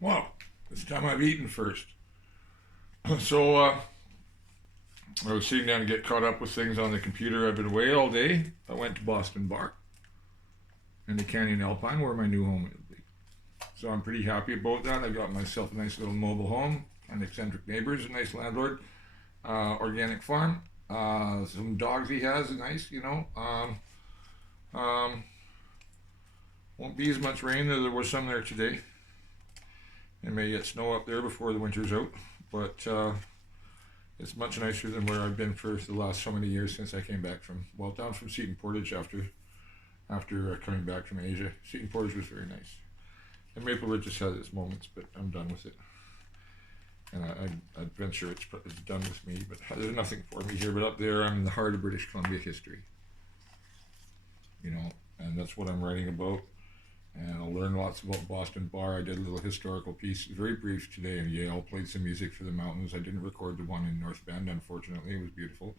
Well, this time I've eaten first. So, I was sitting down to get caught up with things on the computer. I've been away all day. I went to Boston Bar in the Canyon Alpine, where my new home will be. So I'm pretty happy about that. I got myself a nice little mobile home, and eccentric neighbors, a nice landlord, organic farm, some dogs he has, nice, Um, won't be as much rain as there was some there today. It may get snow up there before the winter's out, but it's much nicer than where I've been for the last so many years since I came back down from Seton Portage after coming back from Asia. Seton Portage was very nice. And Maple Ridge just has its moments, but I'm done with it. And I'd venture it's done with me, but there's nothing for me here. But up there, I'm in the heart of British Columbia history. And that's what I'm writing about. And I'll learn lots about Boston Bar. I did a little historical piece, very brief today in Yale, played some music for the mountains. I didn't record the one in North Bend, unfortunately. It was beautiful.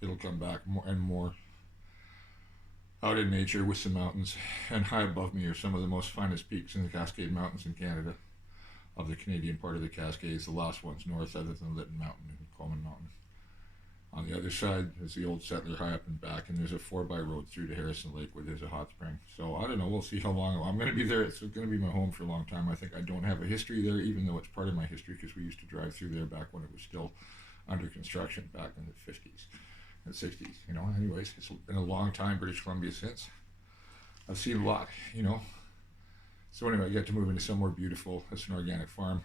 It'll come back more and more out in nature with the mountains. And high above me are some of the most finest peaks in the Cascade Mountains in Canada, of the Canadian part of the Cascades. The last one's north, other than Lytton Mountain and Coleman Mountain. On the other side is the old settler high up and back, and there's a 4x road through to Harrison Lake where there's a hot spring. So I don't know, we'll see how long. I'm going to be there. It's going to be my home for a long time. I think I don't have a history there, even though it's part of my history, because we used to drive through there back when it was still under construction back in the 50s and 60s. Anyways, it's been a long time, British Columbia, since. I've seen a lot, So anyway, I get to move into somewhere beautiful. It's an organic farm.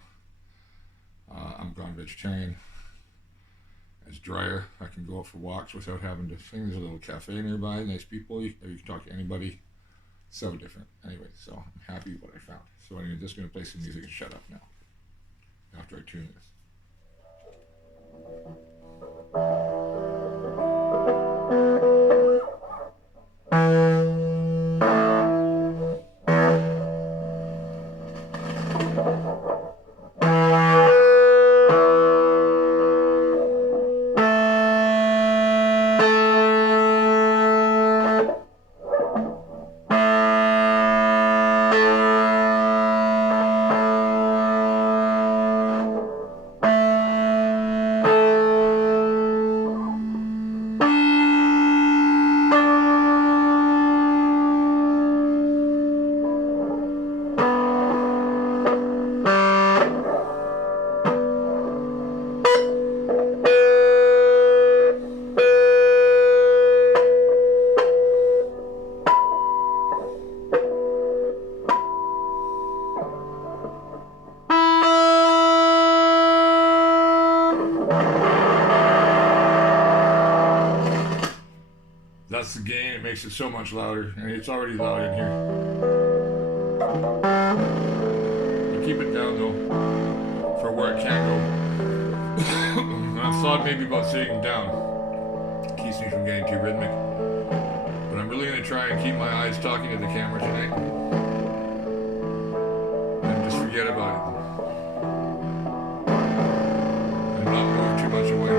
I'm gone vegetarian. It's drier. I can go out for walks without having to sing. There's a little cafe nearby, nice people. You can talk to anybody. So different. Anyway, so I'm happy with what I found. So anyway, I'm just going to play some music and shut up now after I tune this. That's the gain. It makes it so much louder, and it's already loud in here. I keep it down though for where it can go. I've thought maybe about sitting down. It keeps me from getting too rhythmic. But I'm really going to try and keep my eyes talking to the camera tonight. And just forget about it. And not move too much away.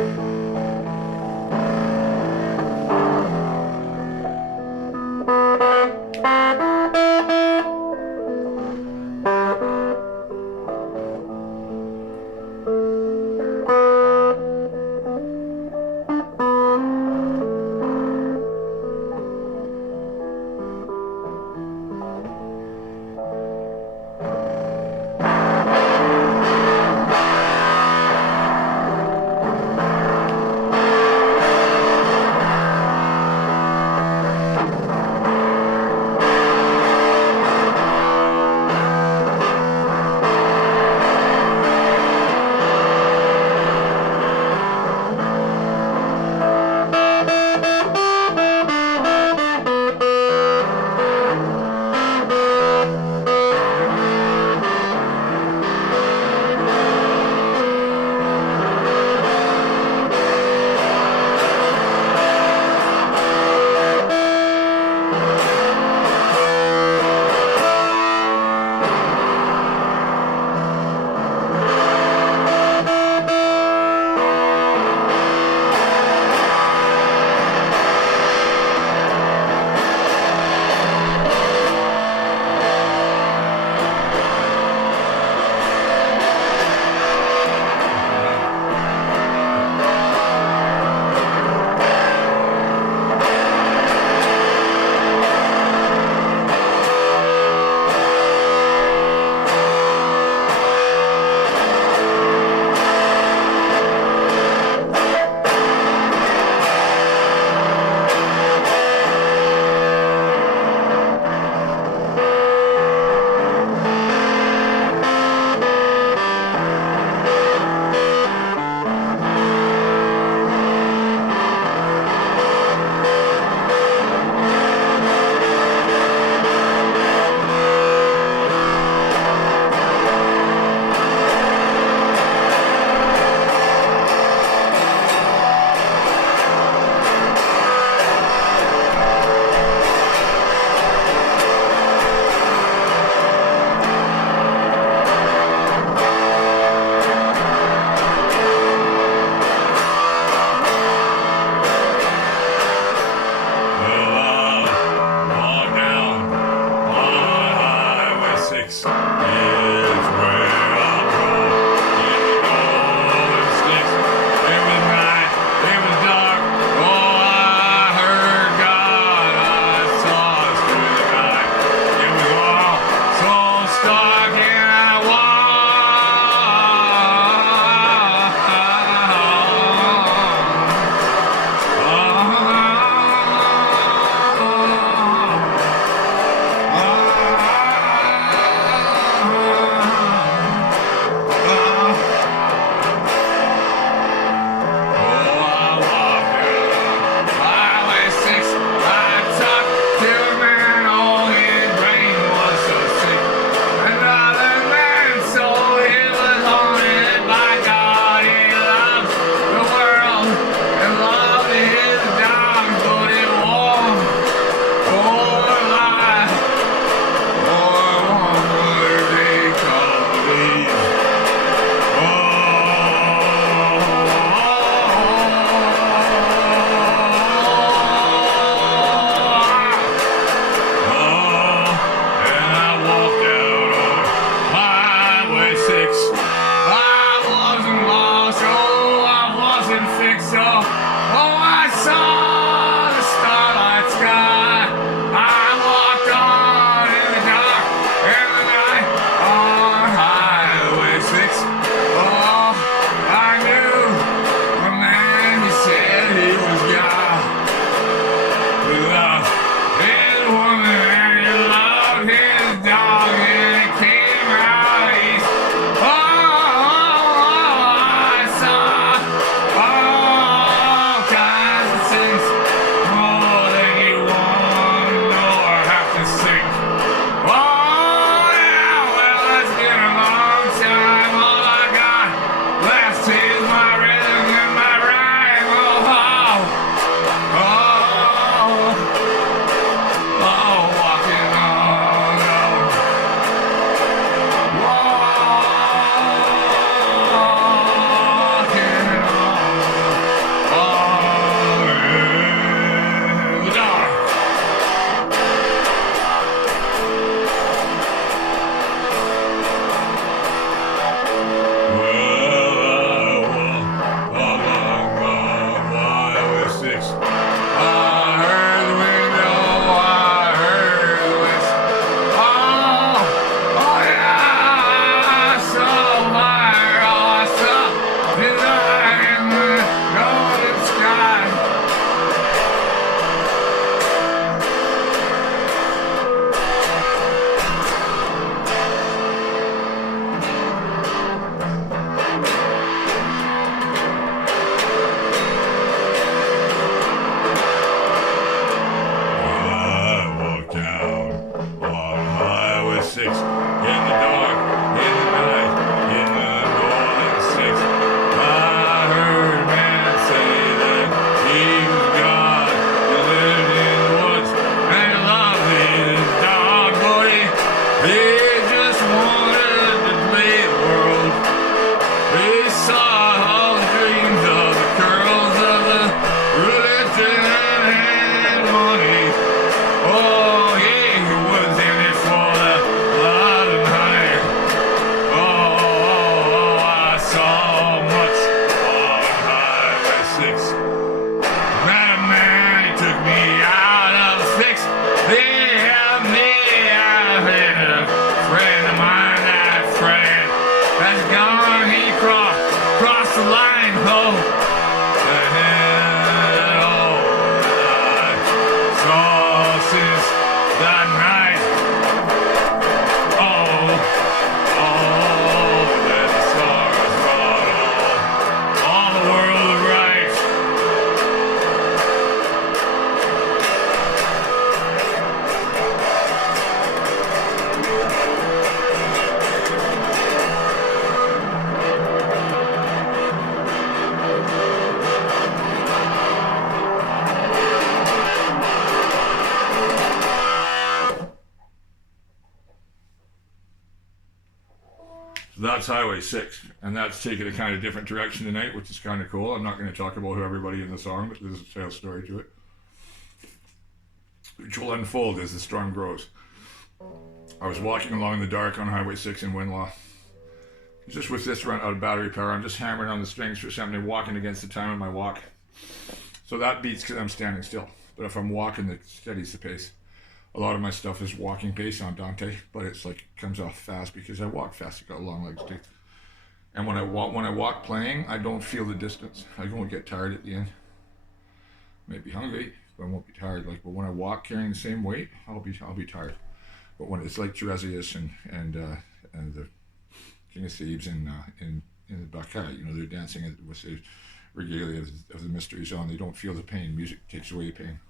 That's Highway 6, and that's taking a kind of different direction tonight, which is kind of cool. I'm not going to talk about who everybody in the song, but there's a sales story to it, which will unfold as the storm grows. I was walking along in the dark on Highway 6 in Winlaw. Just with this run out of battery power, I'm just hammering on the strings for something, walking against the time of my walk. So that beats because I'm standing still. But if I'm walking, it steadies the pace. A lot of my stuff is walking pace on Dante, but it's like it comes off fast because I walk fast. I got long legs too. And when I walk playing, I don't feel the distance. I won't get tired at the end. Maybe hungry, but I won't be tired. But when I walk carrying the same weight, I'll be tired. But when it's like Tiresias and the King of Thebes in the Bacchae, they're dancing with the regalia of the mysteries on. They don't feel the pain. Music takes away the pain.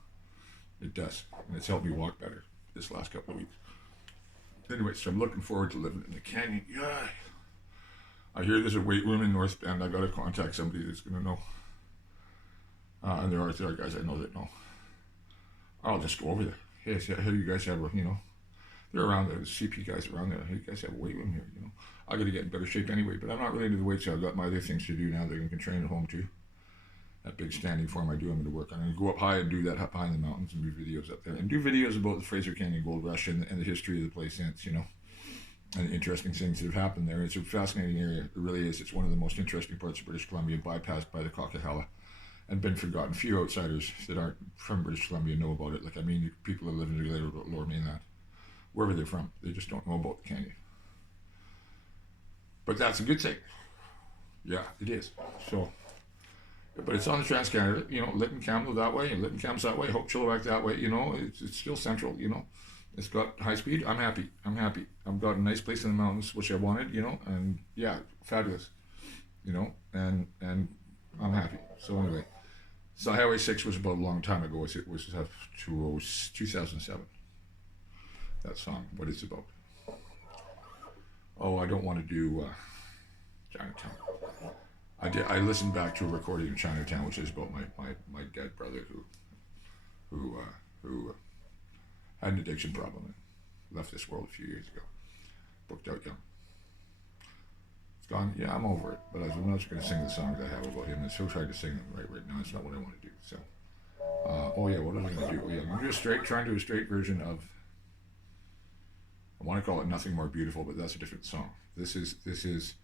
It does, and it's helped me walk better this last couple of weeks. Anyway, so I'm looking forward to living in the canyon. Yeah. I hear there's a weight room in North Bend. I got to contact somebody that's going to know. And there are guys I know that know. I'll just go over there. Hey, you guys have they're around there. The CP guys around there. Hey, you guys have a weight room here, I got to get in better shape anyway, but I'm not really into the weights. I've got my other things to do now that I can train at home too. That big standing form I do, I'm going to work. I'm going to go up high and do that up high in the mountains and do videos up there. And do videos about the Fraser Canyon Gold Rush and the history of the place since, and the interesting things that have happened there. It's a fascinating area. It really is. It's one of the most interesting parts of British Columbia, bypassed by the Coquihalla and been forgotten. Few outsiders that aren't from British Columbia know about it. People that live in the lower mainland, wherever they're from, they just don't know about the canyon. But that's a good thing. Yeah, it is. So, but it's on the Trans-Canada, Lytton Campbell that way, and Lytton Campbell's that way, Hope Chilliwack that way, it's still central, It's got high speed. I'm happy. I've got a nice place in the mountains, which I wanted, and yeah, fabulous, and I'm happy. So anyway, so Highway 6 was about a long time ago. It was 2007. That song, what it's about. Oh, I don't want to do Chinatown. I listened back to a recording of Chinatown, which is about my dead brother who had an addiction problem and left this world a few years ago. Booked out young. It's gone. Yeah, I'm over it. But I'm not just going to sing the songs I have about him. It's so hard to sing them right now. It's not what I want to do. So, what am I going to do? Oh, yeah, I'm going to try and do a straight version of. I want to call it Nothing More Beautiful, but that's a different song. This is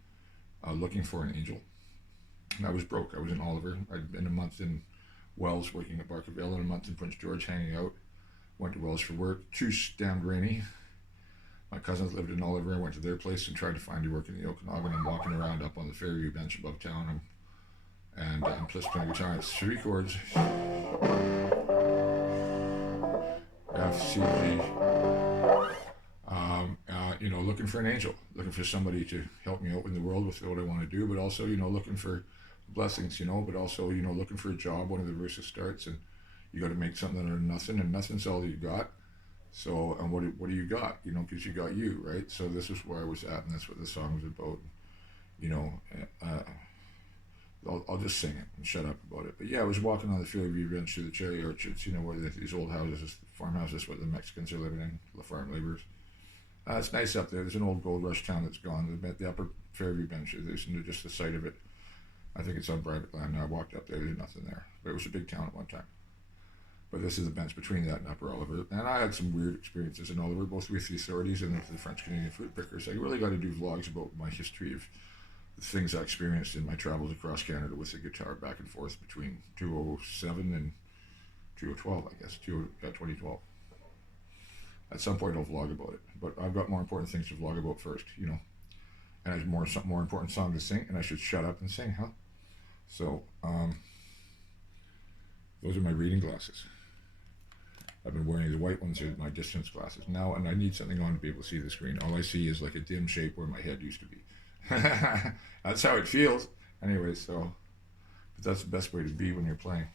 Looking for an Angel. And I was broke. I was in Oliver. I'd been a month in Wells working at Barkerville and a month in Prince George hanging out. Went to Wells for work. Too damned rainy. My cousins lived in Oliver. I went to their place and tried to find work in the Okanagan. I'm walking around up on the Fairview bench above town and I'm just playing guitar. It's 3 chords. F, C, G. Looking for an angel, looking for somebody to help me out in the world with what I want to do, but also, looking for blessings, but also, looking for a job. One of the verses starts, and you got to make something out of nothing, and nothing's all you got. So, and what do you got? Because you got you, right? So this is where I was at, and that's what the song was about. I'll just sing it and shut up about it. But yeah, I was walking on the Fairview bench through the cherry orchards, where these old houses, farmhouses, where the Mexicans are living in, the farm laborers. It's nice up there. There's an old gold rush town that's gone. The upper Fairview bench, there's just the site of it. I think it's on private land now. I walked up there, there's nothing there. But it was a big town at one time. But this is the bench between that and Upper Oliver. And I had some weird experiences in Oliver, both with the authorities and with the French-Canadian fruit pickers. I really got to do vlogs about my history of the things I experienced in my travels across Canada with the guitar back and forth between 2007 and 2012, I guess, 2012. At some point I'll vlog about it, but I've got more important things to vlog about first, and I have more important song to sing, and I should shut up and sing, huh? So, those are my reading glasses. I've been wearing the white ones, are my distance glasses now, and I need something on to be able to see the screen. All I see is like a dim shape where my head used to be. That's how it feels. Anyway, so, but that's the best way to be when you're playing.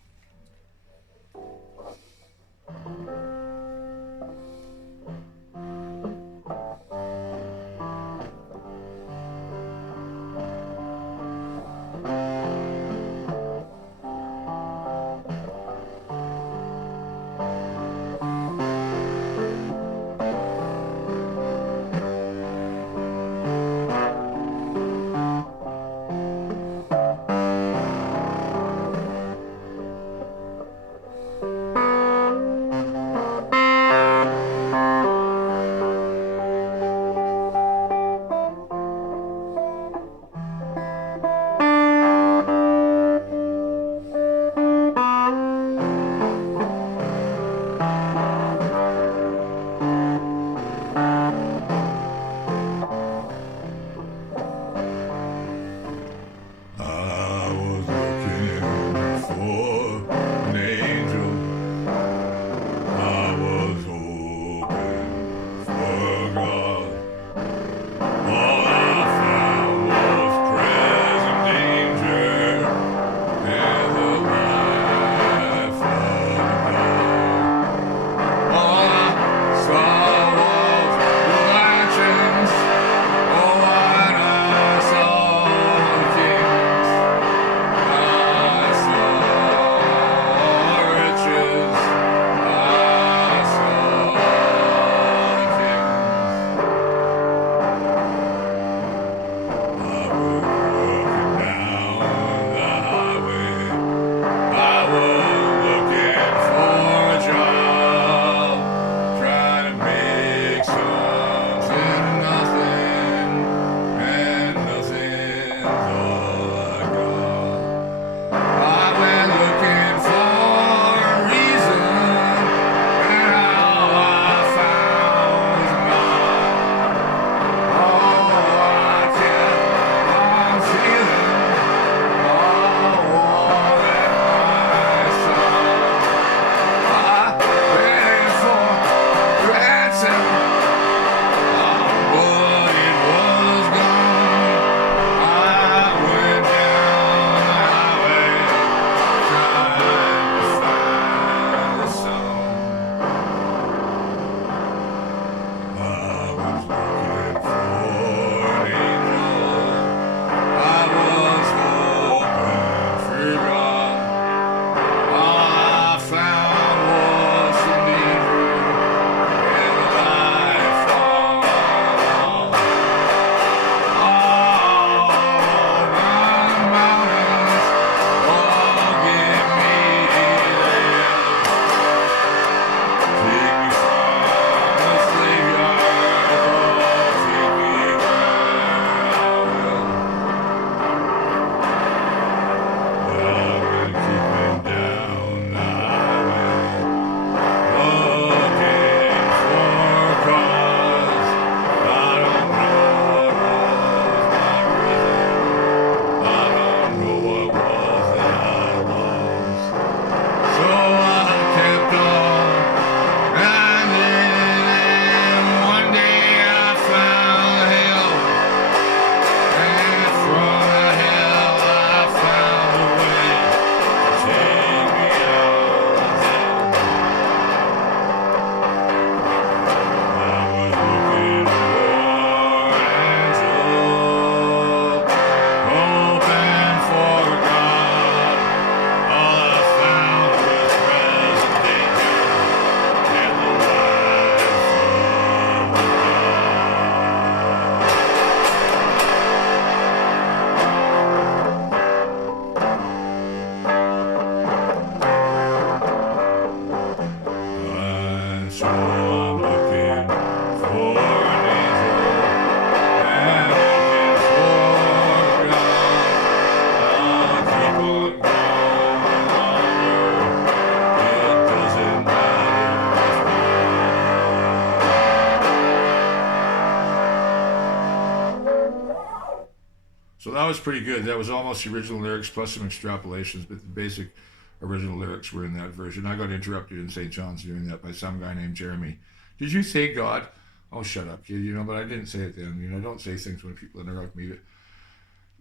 So that was pretty good. That was almost the original lyrics plus some extrapolations, but the basic original lyrics were in that version. I got interrupted in St. John's doing that by some guy named Jeremy. Did you say God? Oh, shut up, kid. But I didn't say it then. Don't say things when people interrupt me.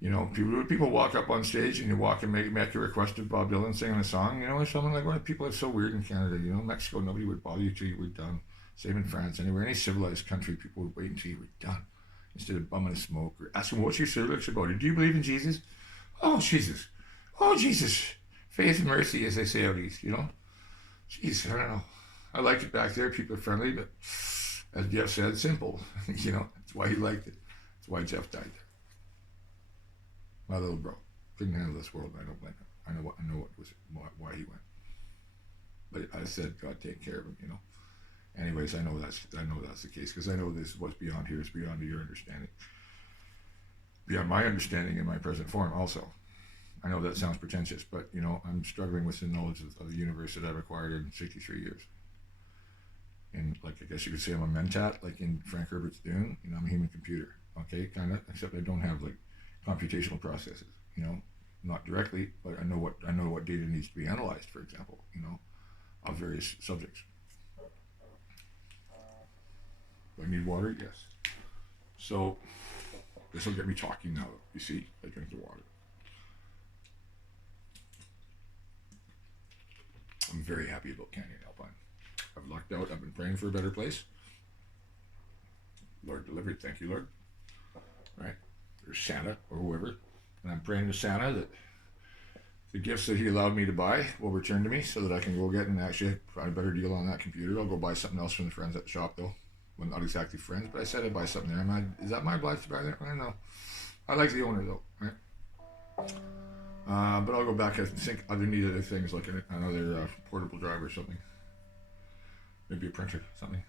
People walk up on stage and you walk and make a request of Bob Dylan singing a song. Or something like what people are so weird in Canada. Mexico, nobody would bother you till you were done. Same in France. Anywhere, any civilized country, people would wait until you were done instead of bumming a smoke or asking, what's your lyrics about? Do you believe in Jesus? Oh, Jesus. Oh, Jesus. Faith and mercy, as they say out east, Jeez, I don't know. I liked it back there. People are friendly, but as Jeff said, simple. That's why he liked it. That's why Jeff died there. My little bro couldn't handle this world. I don't blame him. I know why he went. But I said, God take care of him. Anyways, I know that's the case because I know this what's beyond here is beyond your understanding, beyond my understanding in my present form. Also, I know that sounds pretentious, but I'm struggling with the knowledge of the universe that I've acquired in 63 years. And I guess you could say I'm a mentat, like in Frank Herbert's Dune. I'm a human computer. Okay, kind of, except I don't have computational processes. Not directly, but I know what data needs to be analyzed. For example, of various subjects. Do I need water? Yes. So this will get me talking now. You see, I drink the water. I'm very happy about Canyon Alpine. I've lucked out. I've been praying for a better place. Lord delivered. Thank you, Lord. Right? Or Santa or whoever. And I'm praying to Santa that the gifts that he allowed me to buy will return to me so that I can go get and actually find a better deal on that computer. I'll go buy something else from the friends at the shop though. Well, not exactly friends, but I said I'd buy something there. Is that my obliged to buy there? I don't know. I like the owner though, right? But I'll go back. I think I need other things like another portable drive or something. Maybe a printer, something.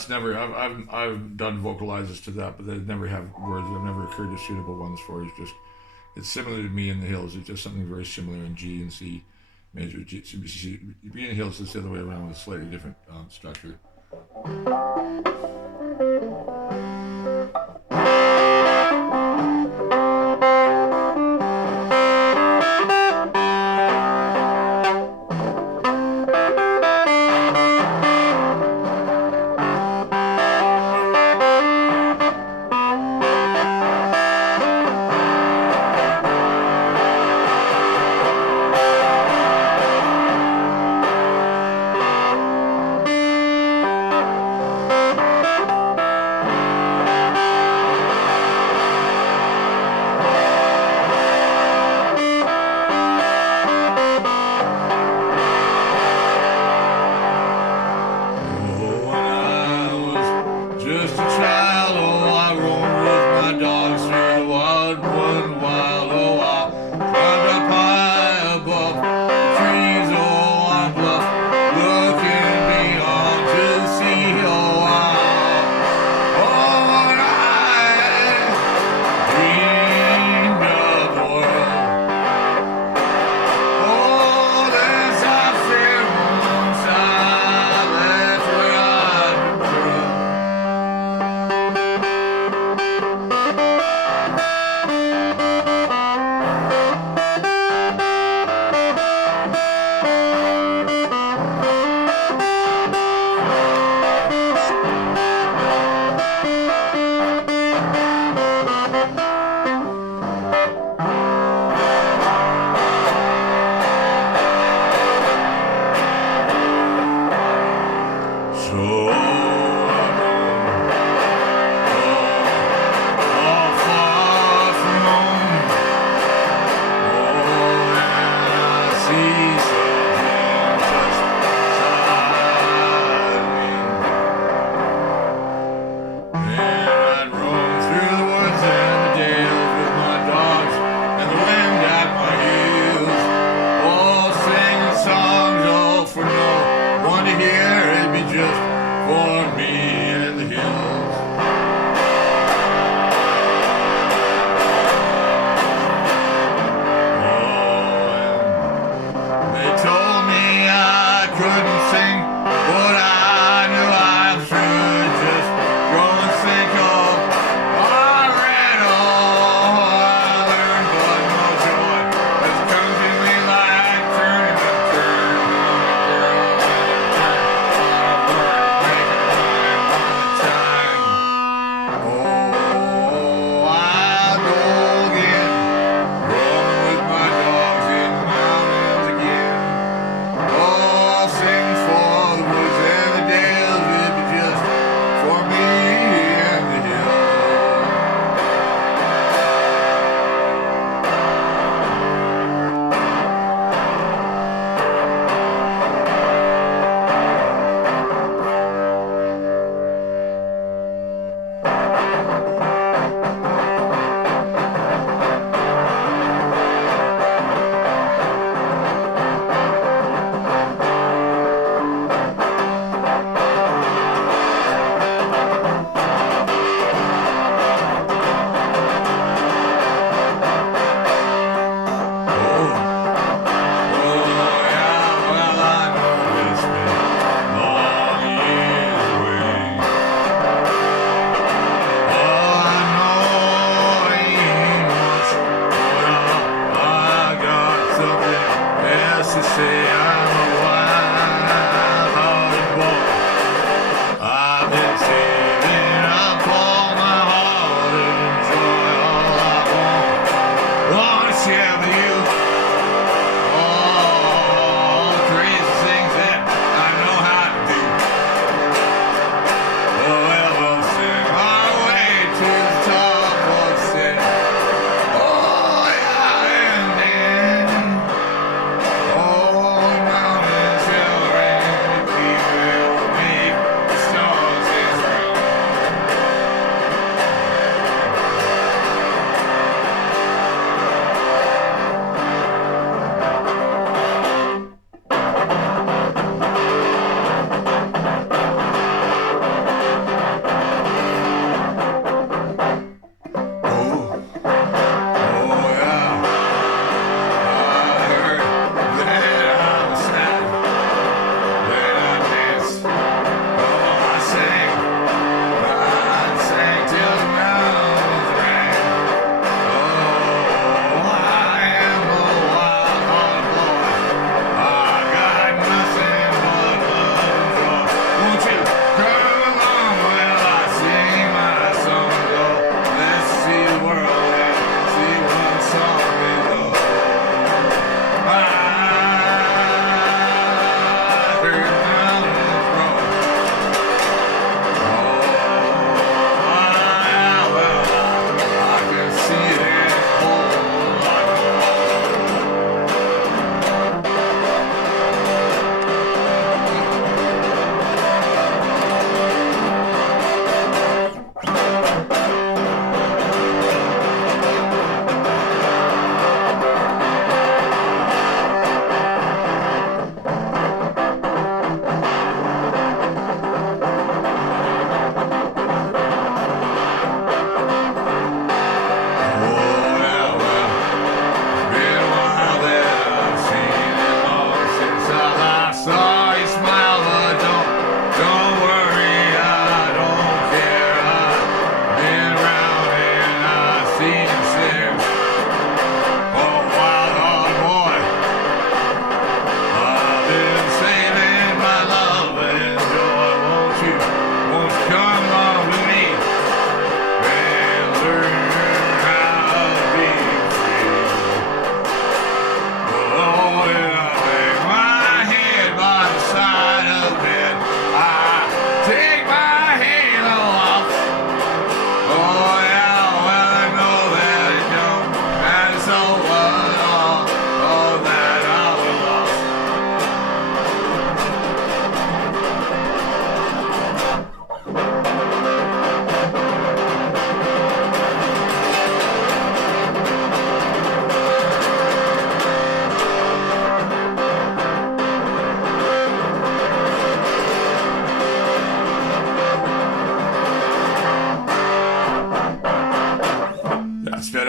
that's never. I've done vocalizers to that, but they never have words. They've never occurred as suitable ones for it. It's similar to Me in the Hills. It's just something very similar in G and C major. Me in the Hills is the other way around with a slightly different structure.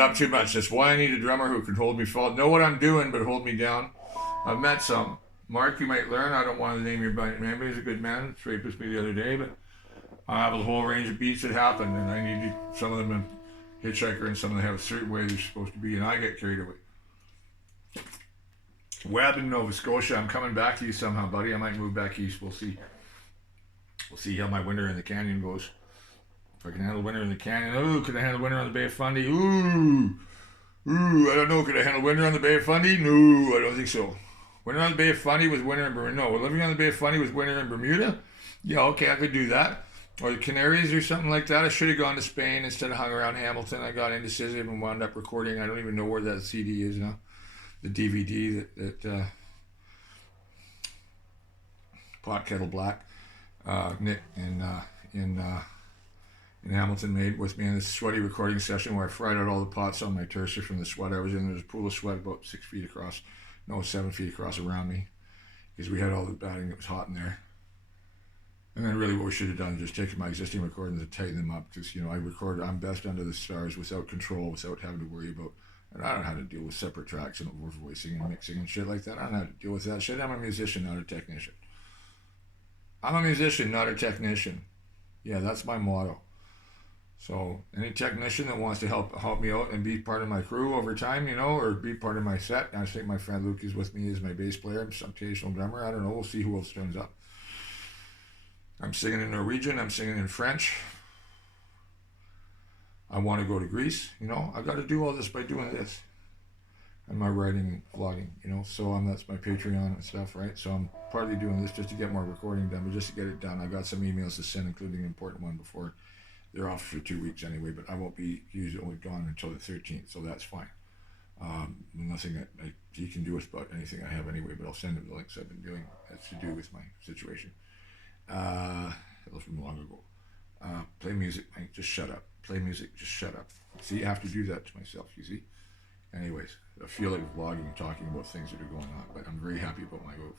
up too much. That's why I need a drummer who can hold me fall. Know what I'm doing, but hold me down. I've met some. Mark, you might learn. I don't want to name your man, but he's a good man. Straight with me the other day, but I have a whole range of beats that happen, and I need some of them in Hitchhiker, and some of them have a certain way they're supposed to be, and I get carried away. Webb in Nova Scotia, I'm coming back to you somehow, buddy. I might move back east. We'll see. We'll see how my winter in the canyon goes. If I can handle winter in the canyon. Ooh, could I handle winter on the Bay of Fundy? Ooh, I don't know. Could I handle winter on the Bay of Fundy? No, I don't think so. Winter on the Bay of Fundy was winter in Bermuda. No, living on the Bay of Fundy was winter in Bermuda. Yeah, okay, I could do that. Or the Canaries or something like that. I should have gone to Spain instead of hung around Hamilton. I got indecisive and wound up recording. I don't even know where that CD is now. The DVD that Pot Kettle Black, Nick in Hamilton made with me in this sweaty recording session where I fried out all the pots on my tercer from the sweat I was in. There was a pool of sweat about 7 feet across around me, because we had all the batting that was hot in there. And then really what we should have done is just taken my existing recordings and tighten them up, because I'm best under the stars without control, without having to worry about, and I don't know how to deal with separate tracks and over voicing and mixing and shit like that. I don't know how to deal with that shit. I'm a musician, not a technician. I'm a musician, not a technician. Yeah, that's my motto. So any technician that wants to help me out and be part of my crew over time, or be part of my set. I think my friend Luke is with me as my bass player, some occasional drummer. I don't know. We'll see who else turns up. I'm singing in Norwegian. I'm singing in French. I want to go to Greece. I got to do all this by doing this. And my writing and vlogging, so that's my Patreon and stuff, right? So I'm partly doing this just to get more recording done, but just to get it done. I got some emails to send, including an important one before they're off for 2 weeks anyway, but I won't be usually gone until the 13th, so that's fine. Nothing that he can do about anything I have anyway, but I'll send him the links I've been doing that's to do with my situation. That was from long ago. Play music, Mike, just shut up. Play music, just shut up. See, I have to do that to myself, you see? Anyways, I feel like vlogging, talking about things that are going on, but I'm very happy about my move.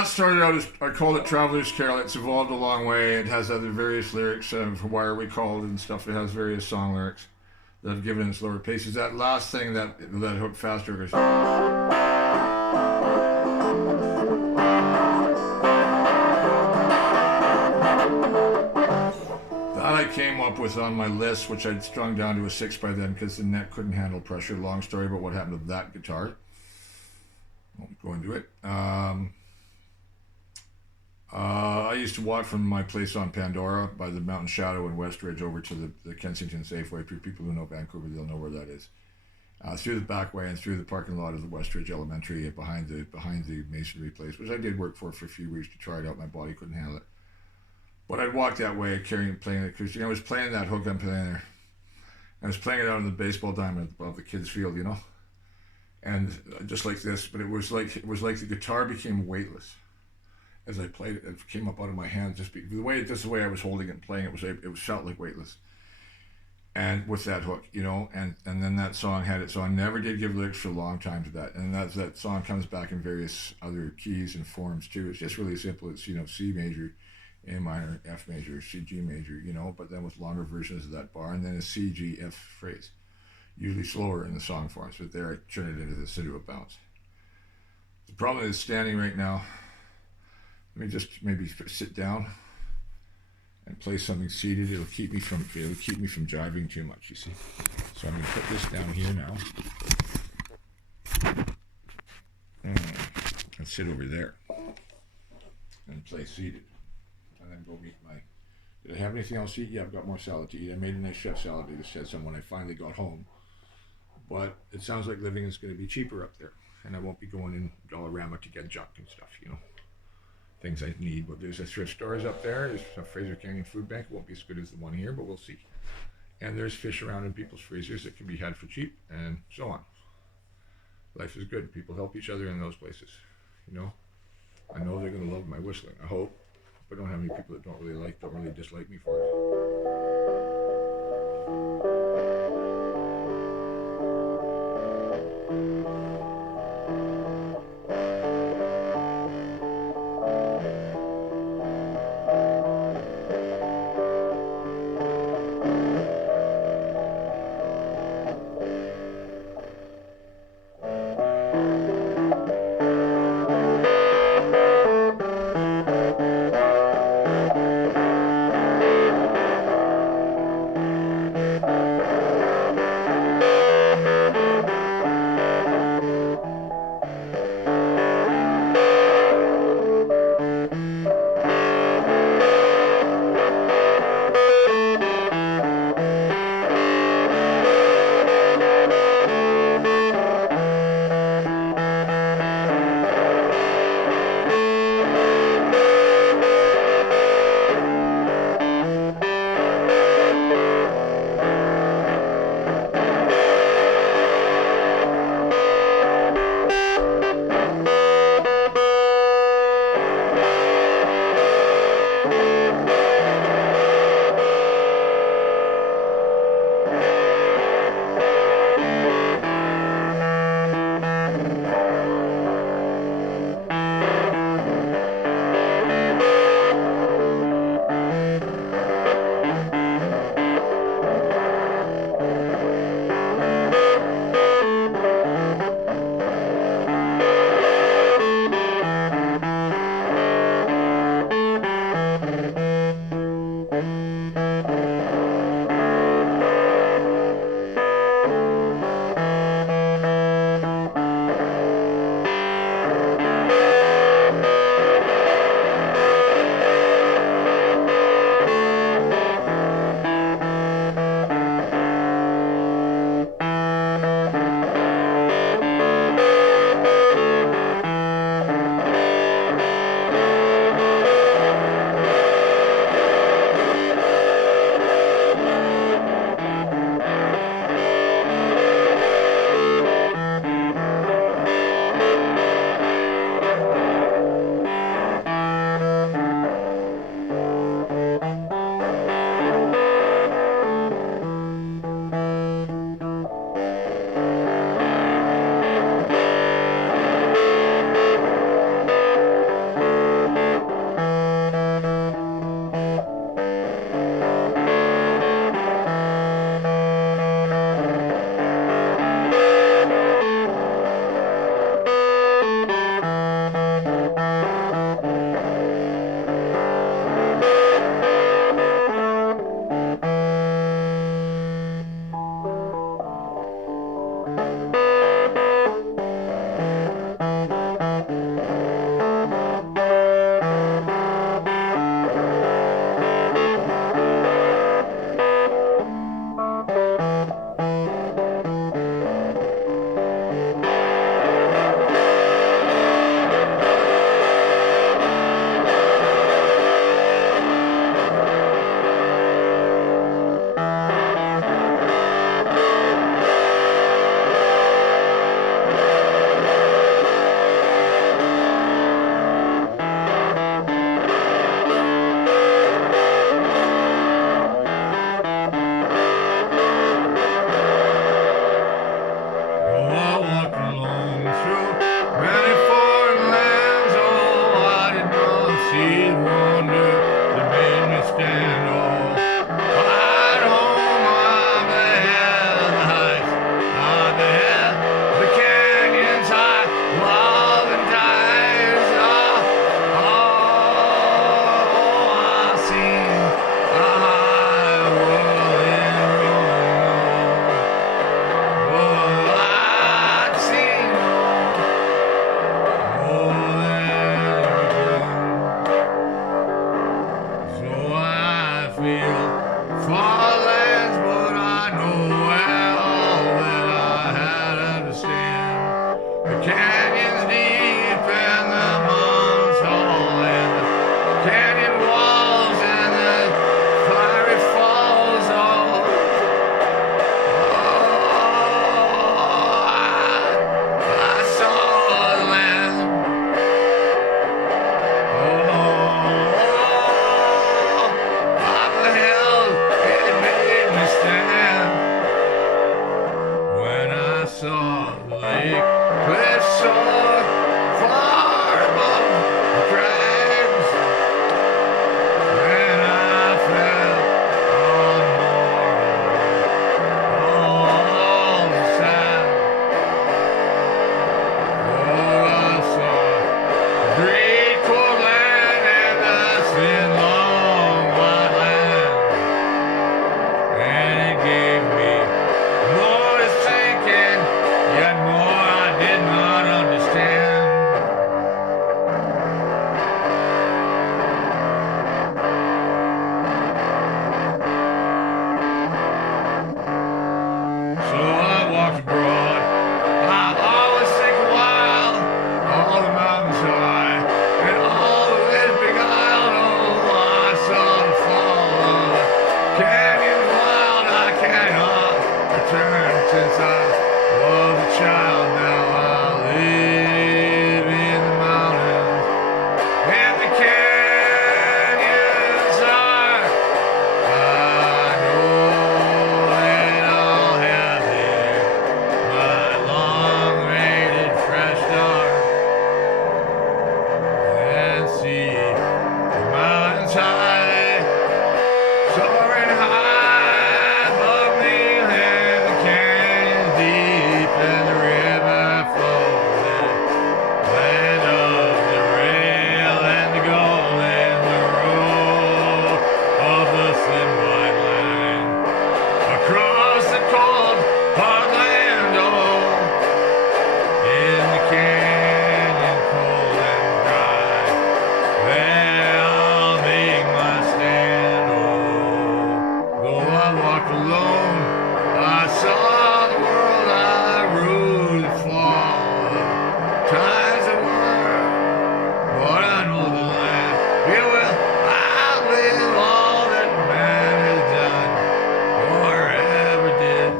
that started out as, I called it Traveler's Carol. It's evolved a long way. It has other various lyrics of Why Are We Called and stuff. It has various song lyrics that I've given its lower paces. That last thing, that hook faster goes. That I came up with on my list, which I'd strung down to a 6 by then because the neck couldn't handle pressure. Long story about what happened to that guitar. Won't go into it. I used to walk from my place on Pandora by the Mountain Shadow in Westridge over to the Kensington Safeway. For people who know Vancouver, they'll know where that is. Through the back way and through the parking lot of the Westridge Elementary behind the masonry place, which I did work for a few weeks to try it out. My body couldn't handle it. But I'd walk that way playing it, because I was playing that hook I'm playing there. I was playing it out on the baseball diamond above the kids' field, and just like this. But it was like the guitar became weightless as I played it. It came up out of my hand, just the way I was holding it and playing it felt like weightless. And with that hook, and then that song had it. So I never did give lyrics for a long time to that. And that song comes back in various other keys and forms too. It's just really simple. It's C major, A minor, F major, C, G major, but then with longer versions of that bar, and then a C, G, F phrase, usually slower in the song forms, but there I turn it into the into a bounce. The problem is standing right now. Let me just maybe sit down and play something seated. It'll keep me from jiving too much, you see. So I'm going to put this down here now and sit over there and play seated. And then go meet did I have anything else to eat? Yeah, I've got more salad to eat. I made a nice chef salad, I just said some when I finally got home. But it sounds like living is going to be cheaper up there. And I won't be going in Dollarama to get junk and stuff, things I need. But there's a thrift stores up there. There's a Fraser Canyon Food Bank. It won't be as good as the one here, but we'll see. And there's fish around in people's freezers that can be had for cheap, and so on. Life is good. People help each other in those places, I know they're going to love my whistling. I hope. I don't have any people that don't really dislike me for walked alone. I saw the world I ruled fall. Times of war, but I know the land. It will outlive all that man has done or ever did.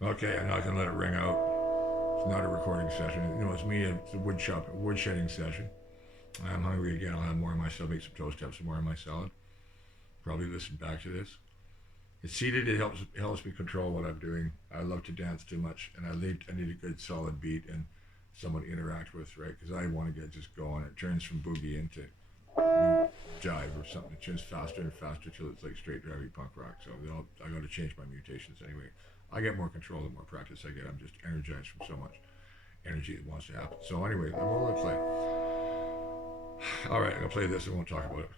Okay, I'm not gonna let it ring out. It's not a recording session. You know, it's me. It's a wood shedding session. I'm hungry again. I'll have more of my salad. Make some toast. Have some more of my salad. Probably listen back to this. It's seated. It helps me control what I'm doing. I love to dance too much, and I need a good solid beat and someone to interact with, right? Because I want to get just going. It turns from boogie into jive or something. It turns faster and faster till it's like straight drivey punk rock. So I got to change my mutations anyway. I get more control the more practice I get. I'm just energized from so much energy that wants to happen. So anyway, I'm going to play. All right, I'm going to play this. I won't talk about it.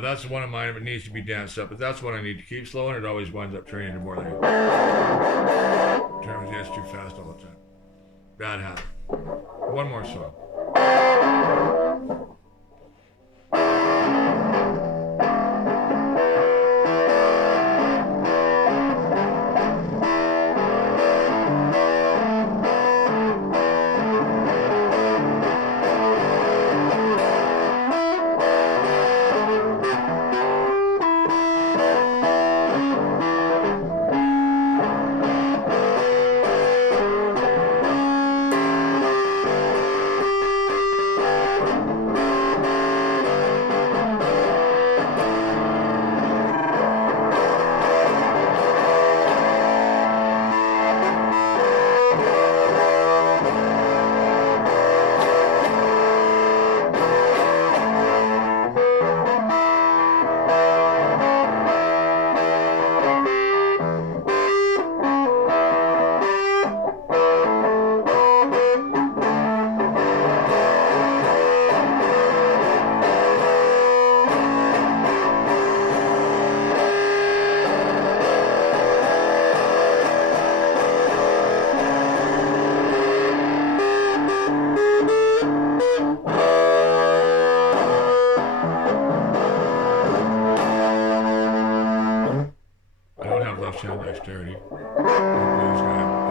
That's one of mine. It needs to be danced up, but that's what I need to keep slow, and it always winds up turning into more like turns gets too fast all the time. Bad habit. One more song.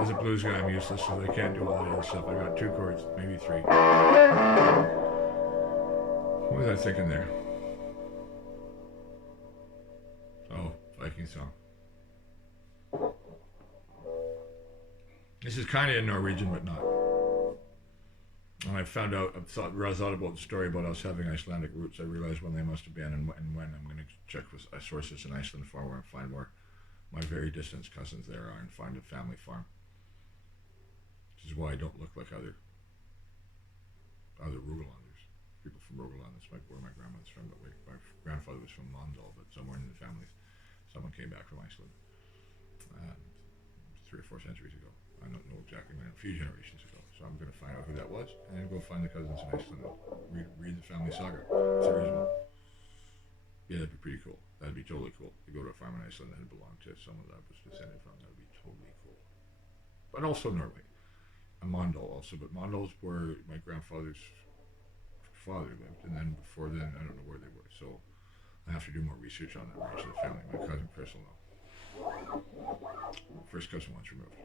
As a blues guy, I'm useless, so I can't do all that other stuff. I got 2 chords, maybe 3. What was I thinking there? Oh, Viking song. This is kind of in Norwegian, but not. And I thought about the story about us having Icelandic roots. I realized when they must have been and when. I'm going to check with sources in Iceland for where and find where my very distant cousins there are and find a family farm. Which is why I don't look like other Rogalanders. People from Rogaland, that's where my grandmother's from, but my grandfather was from Mondal, but somewhere in the families, someone came back from Iceland 3 or 4 centuries ago. I don't know exactly when, a few generations ago. So I'm going to find out who that was and go find the cousins in Iceland and read the family saga. Series 1. Yeah, that'd be pretty cool. That'd be totally cool. To go to a farm in Iceland that had belonged to someone that I was descended from. That would be totally cool. But also Norway. And Mondal also. But Mondal's where my grandfather's father lived. And then before then, I don't know where they were. So I have to do more research on that branch of the family. My cousin Chris will know. First cousin once removed.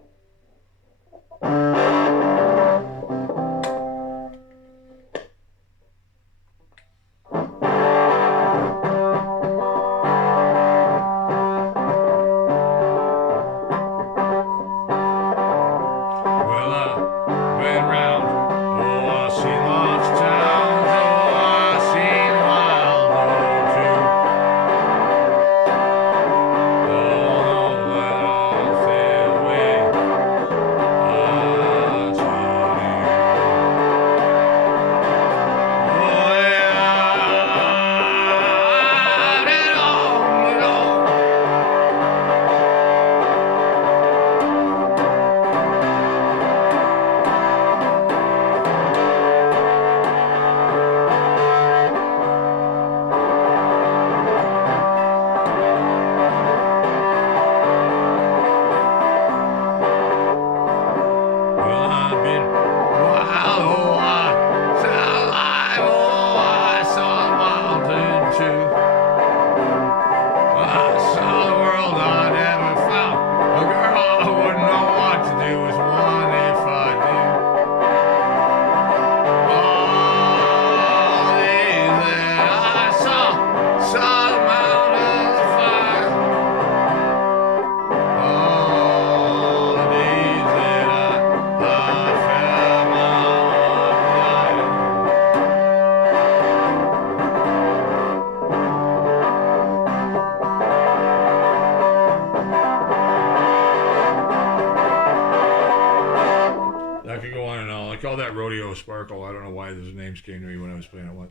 Sparkle. I don't know why those names came to me when I was playing it once.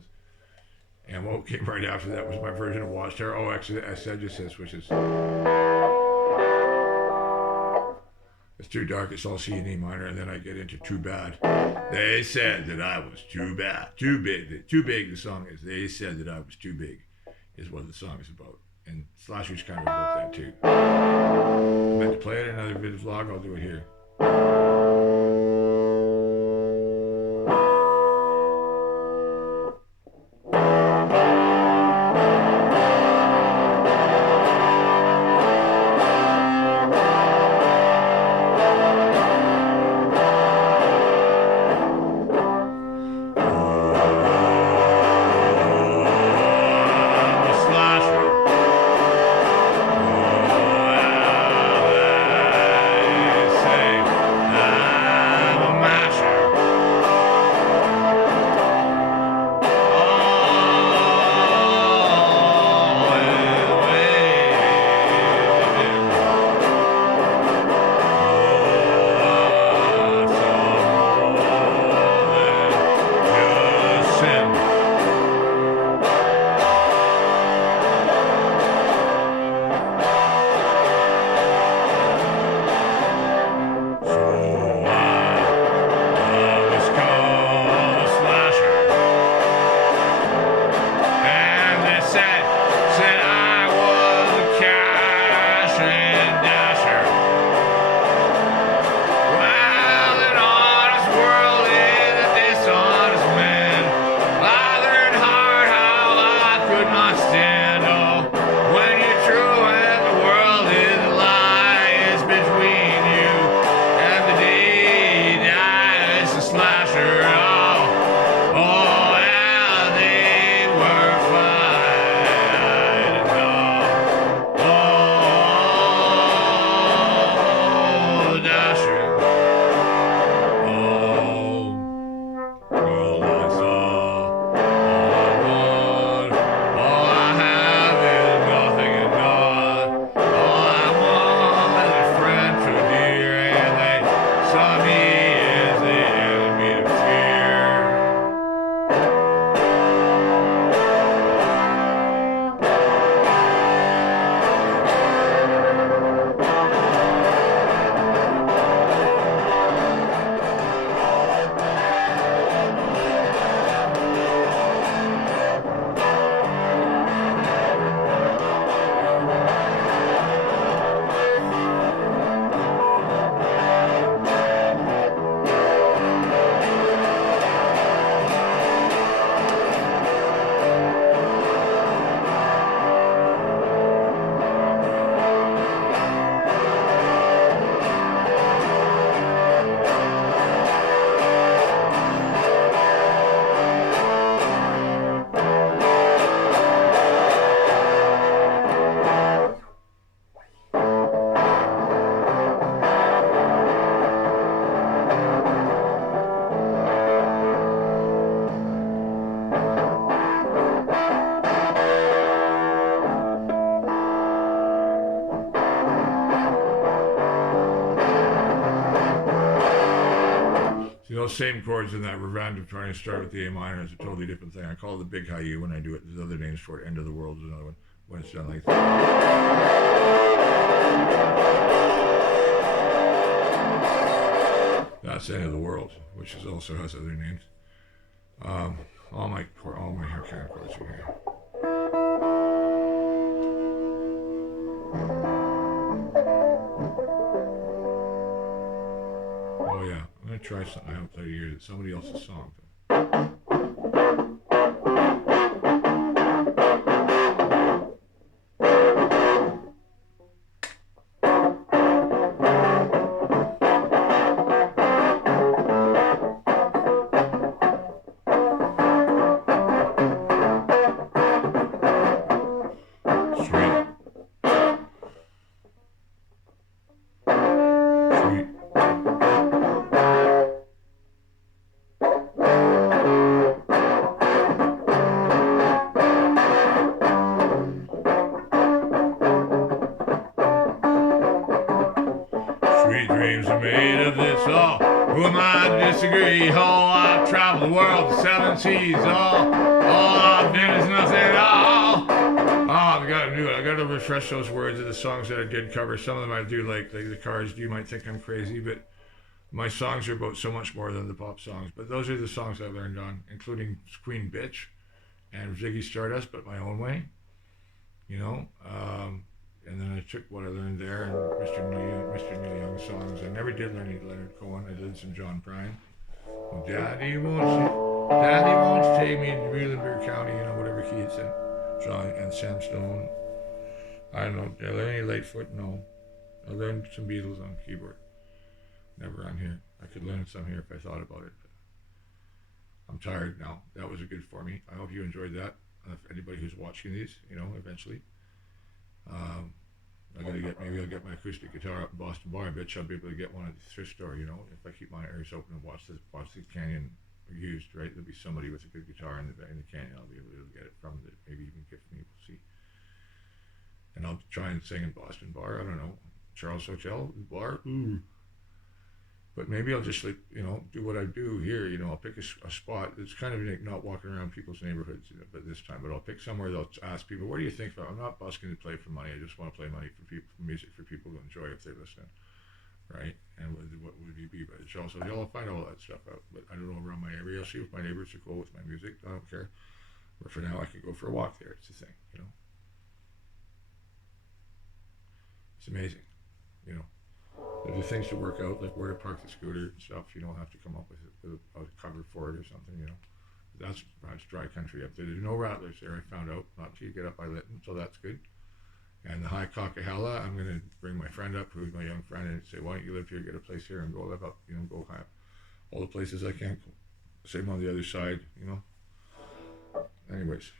And what came right after that was my version of Watchtower. Oh, actually, I said just this, which is it's too dark. It's all C and E minor, and then I get into Too Bad. They said that I was too bad, too big. Too big. The song is. They said that I was too big, is what the song is about. And Slasher's kind of about that too. I meant to play it in another video vlog. I'll do it here. those same chords in that revenge of trying to start with the A minor is a totally different thing. I call it the big high U when I do it. There's other names for it. End of the world is another one. When it's done like that. That's the end of the world, which is also has other names. All my hair kind of chords are here. Oh yeah, I'm gonna try something I haven't played in years. It's somebody else's song. Seas, all I've done is nothing at all. Oh, I gotta do it. I gotta refresh those words of the songs that I did cover. Some of them I do like the Cars. You might think I'm crazy, but my songs are about so much more than the pop songs. But those are the songs I learned on, including Queen Bitch and Ziggy Stardust, but my own way, you know. And then I took what I learned there and Mr. Neil Young songs. I never did learn any Leonard Cohen. I did some John Prine. Well, Daddy won't take me to Muhlenberg County, you know, whatever key it's in. John and Sam Stone. I don't know. Did I learn any Lightfoot? No. I learned some Beatles on keyboard. Never on here. I could learn some here if I thought about it. But I'm tired now. That was a good for me. I hope you enjoyed that. Anybody who's watching these, you know, eventually. Maybe I'll get my acoustic guitar up in Boston Bar. I bet you I'll be able to get one at the thrift store, you know, if I keep my ears open and watch the Canyon used, right? There'll be somebody with a good guitar in the Canyon. I'll be able to get it from, maybe even gift me, we'll see. And I'll try and sing in Boston Bar, I don't know, Charles Hotel, Bar, But maybe I'll just, like, you know, do what I do here, you know, I'll pick a spot. It's kind of like not walking around people's neighborhoods, you know, but this time, but I'll pick somewhere that I'll ask people, what do you think about? I'm not busking to play for money. I just want to play money for people, music for people to enjoy if they're listening, right? And what would you be? But it's also, I'll find all that stuff out, but I don't know around my area. I'll see if my neighbors are cool with my music. I don't care. But for now, I can go for a walk there. It's the thing, you know. It's amazing, you know. There's the things to work out, like where to park the scooter and stuff. You don't have to come up with a cover for it or something, you know. That's dry country up there. There's no rattlers there, I found out, not till you get up by Lytton, so that's good. And the High Cockahella, I'm going to bring my friend up, who's my young friend, and say, why don't you live here, get a place here, and go live up, you know, go high. All the places I can, same on the other side, you know. Anyways.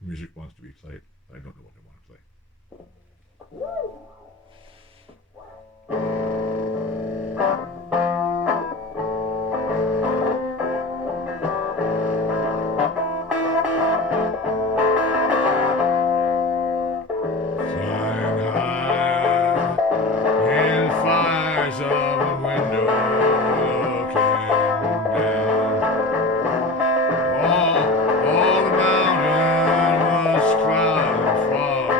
Music wants to be played. I don't know what I want to play. Flying high in fires of a window, looking down. All the mountain was cloud and fog.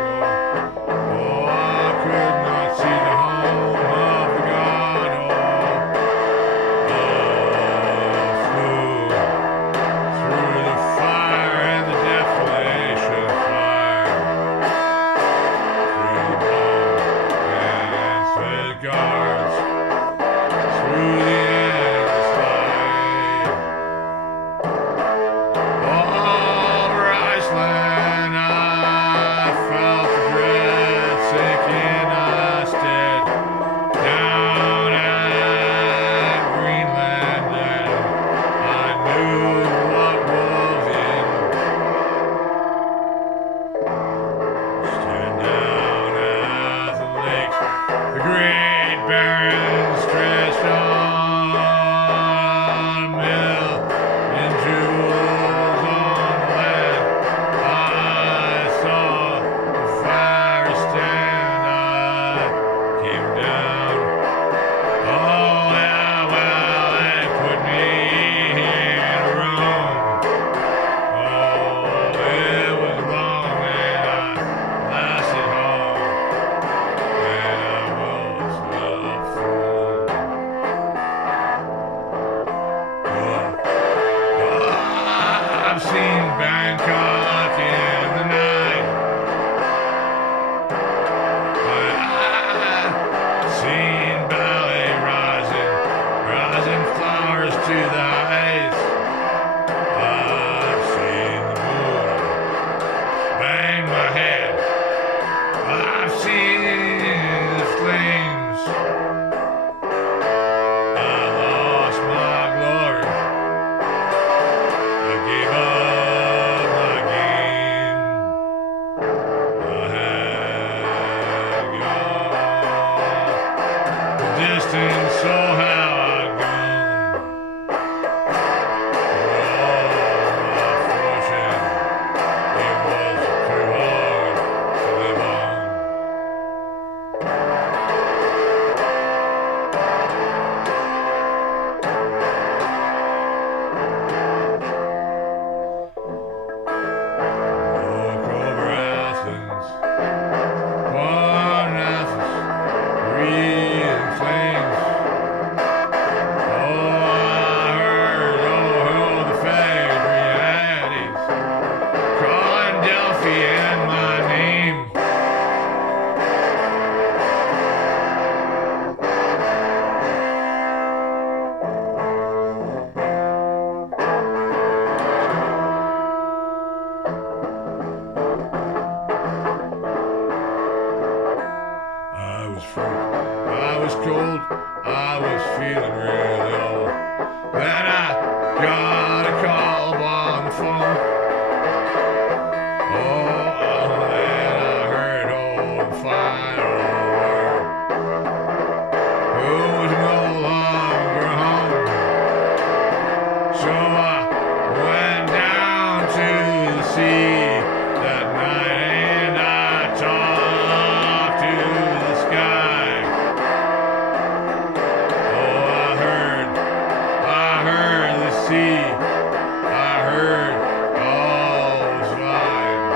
was fruit. I was cold, I was feeling real ill. Then I got a call on the phone. Oh, then I heard old final word. Who was no longer home. So I went down to the sea that night and I talked to the sky. Oh, I heard the sea. I heard all was fine.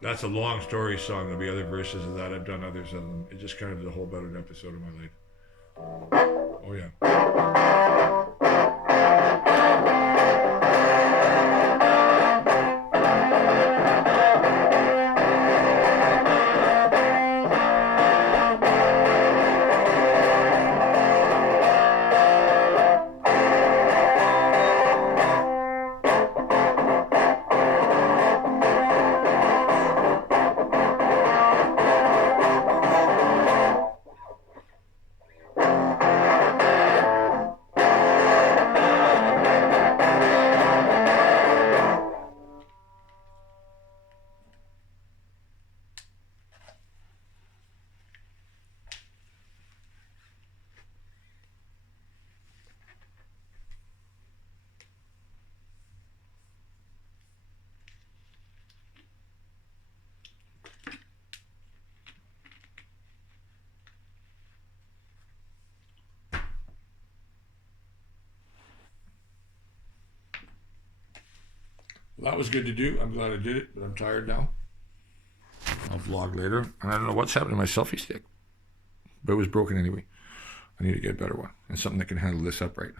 That's a long story song. There'll be other verses of that. I've done others of them. It just kind of is a whole about an episode of my life. Oh yeah. That was good to do. I'm glad I did it, but I'm tired now. I'll vlog later. And I don't know what's happened to my selfie stick, but it was broken anyway. I need to get a better one and something that can handle this upright.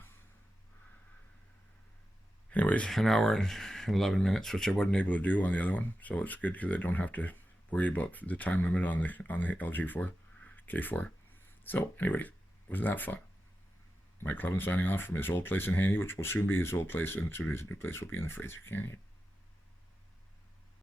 Anyways, an hour and 11 minutes, which I wasn't able to do on the other one, so it's good because I don't have to worry about the time limit on the LG4, K4. So, anyways, wasn't that fun? Mike Cleven signing off from his old place in Haney, which will soon be his old place, and soon his new place will be in the Fraser Canyon.